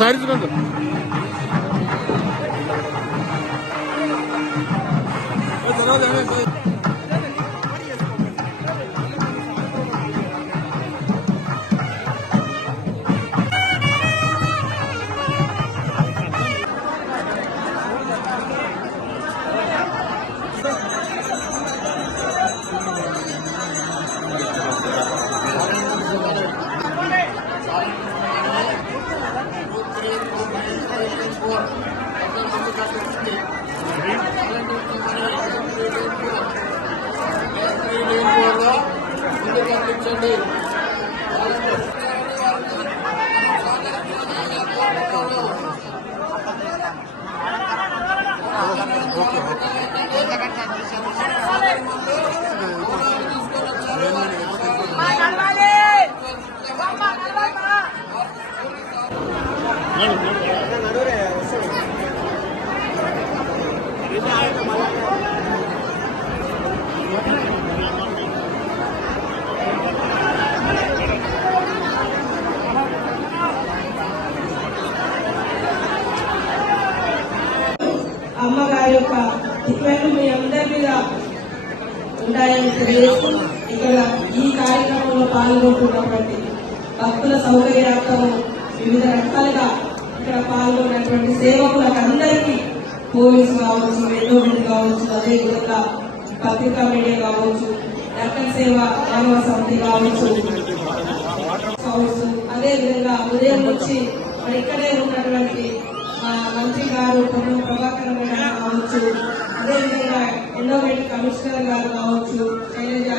సాధించుకోండి. అమ్మగారి యొక్క దివ్యాలు మీ అందరి మీద ఉంటాయని తెలియజేస్తూ ఇక్కడ ఈ కార్యక్రమంలో పాల్గొంటున్నటువంటి భక్తుల సౌకర్యార్థం వివిధ రకాలుగా ఇక్కడ పాల్గొన్నటువంటి సేవకులకు అందరికీ పోలీసు కావచ్చు, ఎండోమెంట్ కావచ్చు, అదేవిధంగా పత్రికా మీడియా కావచ్చు, రక్షణ సేవ మానవ సమితి కావచ్చు, అదేవిధంగా ఉదయం నుంచి మరి ఇక్కడే ఉన్నటువంటి మంత్రి గారు పొన్నం ప్రభాకర్ గారు కావచ్చు, అదేవిధంగా ఎండోమెంట్ కమిషనర్ గారు కావచ్చు, శైలజ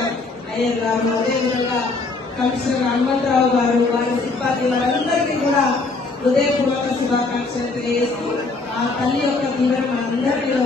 అయ్యర్ గారు, అదేవిధంగా కమిషనర్ హనుమంతరావు గారు, వారి సిబ్బంది వారందరికీ కూడా హృదయపూర్వక శుభాకాంక్షలు తెలియజేస్తూ ఆ తల్లి యొక్క దీవెన మనందరిలో